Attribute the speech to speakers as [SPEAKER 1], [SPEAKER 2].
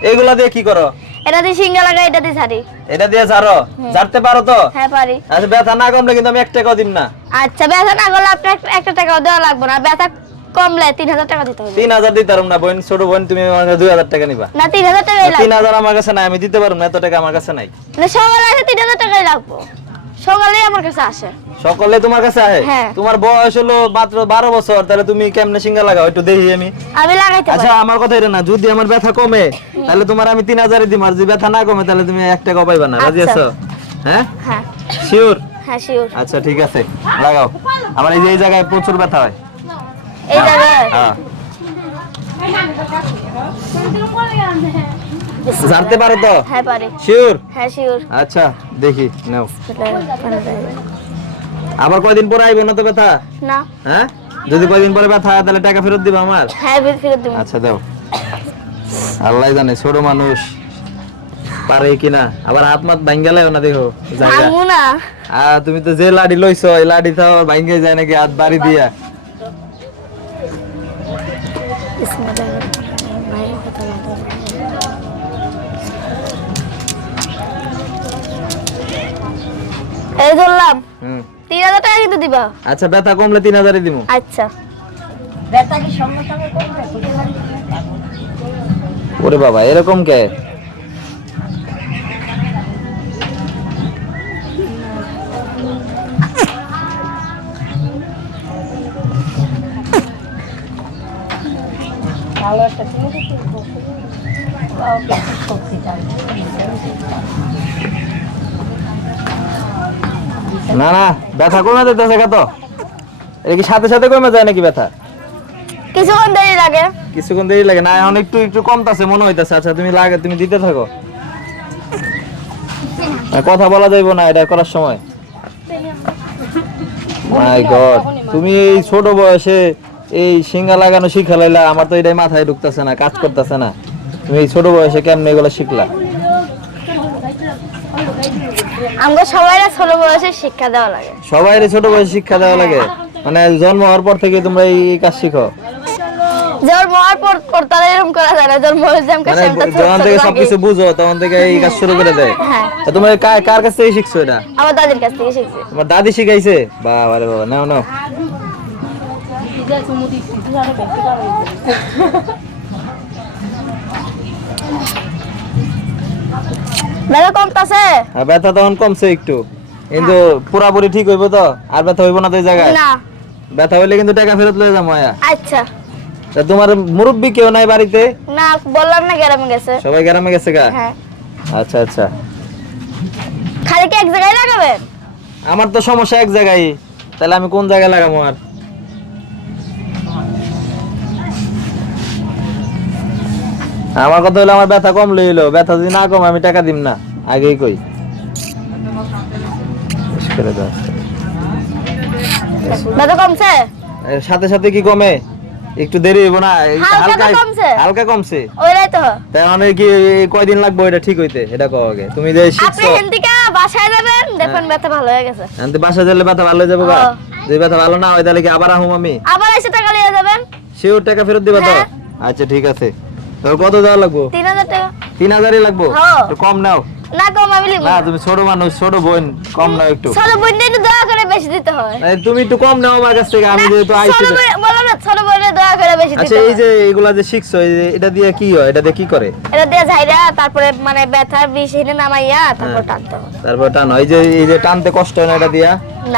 [SPEAKER 1] এগুলা দিয়ে কি করো?
[SPEAKER 2] এটা দিয়ে সিঙ্গা লাগাই এটা দিয়ে ছাড়ি
[SPEAKER 1] এটা দিয়ে ঝাড়ো? ঝাড়তে পারো তো?
[SPEAKER 2] হ্যাঁ পারি।
[SPEAKER 1] আচ্ছা ব্যথা না কমলে কিন্তু আমি এক টাকাও দিব না।
[SPEAKER 2] আচ্ছা ব্যথা না করলে আপনার একটা- একটা টাকাও দেওয়া লাগবে না। ব্যথা কমলে তিন হাজার টাকা দিতে হবে।
[SPEAKER 1] তিন হাজার দিতে পারব না বোন ছোট বোন তুমি আমার কাছে দুই হাজার টাকা নিবা।
[SPEAKER 2] না তিন হাজার টাকাই
[SPEAKER 1] তিন
[SPEAKER 2] লাগবে।
[SPEAKER 1] হাজার আমার কাছে নাই আমি দিতে পারব না এত টাকা আমার কাছে নাই।
[SPEAKER 2] না সকালে আসে তিন হাজার টাকাই লাগবে। সকালেই আমার কাছে আসে।
[SPEAKER 1] সকলে তোমার কাছে আহে?
[SPEAKER 2] হ্যাঁ।
[SPEAKER 1] তোমার বয়স হলো মাত্র বারো বছর তাহলে তুমি কেমনে সিঙ্গা লাগাও? একটু দেখি আমি।
[SPEAKER 2] আমি লাগাইতে
[SPEAKER 1] আচ্ছা আমার কথা এটা না যদি আমার ব্যথা কমে তাহলে তোমার আমি তিন হাজারে দিম আর যদি ব্যথা না কমে তাহলে তুমি এক টাকাও পাইবা না রাজি
[SPEAKER 2] আচ্ছা।
[SPEAKER 1] আছো? হ্যাঁ?
[SPEAKER 2] হ্যাঁ।
[SPEAKER 1] শিওর
[SPEAKER 2] হ্যাঁ শিওর
[SPEAKER 1] আচ্ছা ঠিক আছে লাগাও। আমার এই যে এই জায়গায় প্রচুর ব্যথা হয়।
[SPEAKER 2] এই জায়গায়?
[SPEAKER 1] হ্যাঁ। জানতে পারো তো?
[SPEAKER 2] হ্যাঁ পারি।
[SPEAKER 1] শিওর
[SPEAKER 2] হ্যাঁ শিওর
[SPEAKER 1] আচ্ছা দেখি নাও। আবার কয়দিন পরে আইবো না তো ব্যথা?
[SPEAKER 2] না।
[SPEAKER 1] হ্যাঁ? যদি কয়দিন পরে ব্যথা হয় তাহলে টাকা ফেরত দিবা আমার?
[SPEAKER 2] হ্যাঁ ফেরত দিব।
[SPEAKER 1] আচ্ছা দাও। আল্লাহ জানে ছোট মানুষ পারে কিনা আবার হাত মাত ভাঙ্গালেও না দেখো
[SPEAKER 2] ভাঙবো না।
[SPEAKER 1] আহ তুমি তো যে লাডি লইছো এই লাডি তো ভাঙ্গে যায় নাকি হাত বাড়ি দিয়া?
[SPEAKER 2] এই ধরলাম।
[SPEAKER 1] হুম।
[SPEAKER 2] তিন হাজার টাকা কিন্তু দিবা।
[SPEAKER 1] আচ্ছা ব্যথা কমলে তিন হাজারই দিব
[SPEAKER 2] আচ্ছা।
[SPEAKER 1] ওরে বাবা এরকম কে? না না ব্যথা কমে যেতেছে কত এটা কি সাথে সাথে কমে যায় নাকি ব্যথা?
[SPEAKER 2] কিছুক্ষণ দেরি লাগে।
[SPEAKER 1] কিছুক্ষণ দেরি লাগে না এখন একটু একটু কমতাছে মনে হইতাছে। আচ্ছা তুমি লাগে তুমি দিতে থাকো। কথা বলা যাইবো না এটা করার সময়। মাই গড তুমি এই ছোট বয়সে এই সিঙ্গা লাগানো শিখা লাইলা আমার তো এটাই মাথায় ঢুকতেছে না কাজ করতেছে না। তুমি এই ছোট বয়সে কেমনে এগুলো শিখলা?
[SPEAKER 2] আমাকে সবাই ছোট বয়সে শিক্ষা দেওয়া লাগে।
[SPEAKER 1] সবাই ছোট বয়সে শিক্ষা দেওয়া লাগে। মানে জন্ম হওয়ার পর থেকে তোমরা এই কাজ শিখো।
[SPEAKER 2] জন্ম হওয়ার পর পর তারা এরকম করা যায় না জন্ম হয়েছে
[SPEAKER 1] মানে যখন থেকে সবকিছু বুঝো তখন থেকে এই কাজ শুরু করে দেয়।
[SPEAKER 2] হ্যাঁ।
[SPEAKER 1] তা তুমি কার কার কাছ থেকে শিখছো এটা?
[SPEAKER 2] আমার দাদির কাছ থেকে শিখছি।
[SPEAKER 1] তোমার দাদি শিখাইছে? বাবা রে বাবা নাও নাও।
[SPEAKER 2] ব্যথা কমতাছে?
[SPEAKER 1] আর ব্যথা তখন কমছে একটু। কিন্তু পুরাপুরি ঠিক হইব তো? আর ব্যথা হইব না তো এই জায়গায়?
[SPEAKER 2] না।
[SPEAKER 1] ব্যথা হইলে কিন্তু টাকা ফেরত লয়ে যাব আয়া।
[SPEAKER 2] আচ্ছা।
[SPEAKER 1] তা তোমার মুরব্বী কেউ নাই বাড়িতে?
[SPEAKER 2] না বললাম না গ্রামে গেছে।
[SPEAKER 1] সবাই গ্রামে গেছে গা?
[SPEAKER 2] হ্যাঁ।
[SPEAKER 1] আচ্ছা আচ্ছা।
[SPEAKER 2] খালি কি এক জায়গায় লাগাবেন?
[SPEAKER 1] আমার তো সমস্যা এক জায়গায়। তাহলে আমি কোন জায়গায় লাগাবো আর? আমার কথা হলো আমার ব্যথা কম লইলো ব্যথা যদি না কম আমি টাকা দিম না। আগেই কই। করে দাও।
[SPEAKER 2] ব্যথা কমছে?
[SPEAKER 1] সাথে সাথে কি কমে? একটু দেরি হইব না।
[SPEAKER 2] হালকা কমছে।
[SPEAKER 1] হালকা কমছে।
[SPEAKER 2] ওইটাই তো।
[SPEAKER 1] তাই মানে কি কয়দিন লাগবে এটা ঠিক হইতে? এটা কও আগে। তুমি যে
[SPEAKER 2] আপনি হিন্দিকা বাসায় যাবেন দেখুন ব্যথা ভালো হয়ে গেছে।
[SPEAKER 1] আমি বাসা গেলে ব্যথা ভালো হয়ে যাব
[SPEAKER 2] হ্যাঁ।
[SPEAKER 1] যদি ব্যথা ভালো না হয় তাহলে কি আবার আহুম আমি
[SPEAKER 2] আবার এসে টাকা নিয়ে যাবেন?
[SPEAKER 1] শিওর টাকা ফেরত দিবা তো?
[SPEAKER 2] হ্যাঁ।
[SPEAKER 1] আচ্ছা ঠিক আছে। কত দেওয়া লাগবো?
[SPEAKER 2] তিন হাজার টাকা।
[SPEAKER 1] তিন হাজারই লাগবো?
[SPEAKER 2] হ্যাঁ।
[SPEAKER 1] কম নাও।
[SPEAKER 2] না কম আমি
[SPEAKER 1] না। তুমি ছোট মানুষ ছোট বোন কম নাও একটু।
[SPEAKER 2] ছোট একটু দয়া করে বেশি দিতে হয়।
[SPEAKER 1] তুমি একটু কম নাও আমার কাছ থেকে আমি যেহেতু আইসি
[SPEAKER 2] ছোট বোন- না ছোট বোনের দয়া করে বেশি
[SPEAKER 1] আচ্ছা এই যে এগুলা যে শিখছো এই যে এটা দিয়ে কি হয়? এটা দিয়ে কি করে?
[SPEAKER 2] এটা দিয়ে ঝাইরা তারপরে মানে ব্যথা বিষ এনে নামাইয়া তারপর
[SPEAKER 1] হ্যাঁ।
[SPEAKER 2] টানতে হয়।
[SPEAKER 1] তারপর টান এই যে এই যে টানতে কষ্ট হয় না এটা দিয়া?
[SPEAKER 2] না।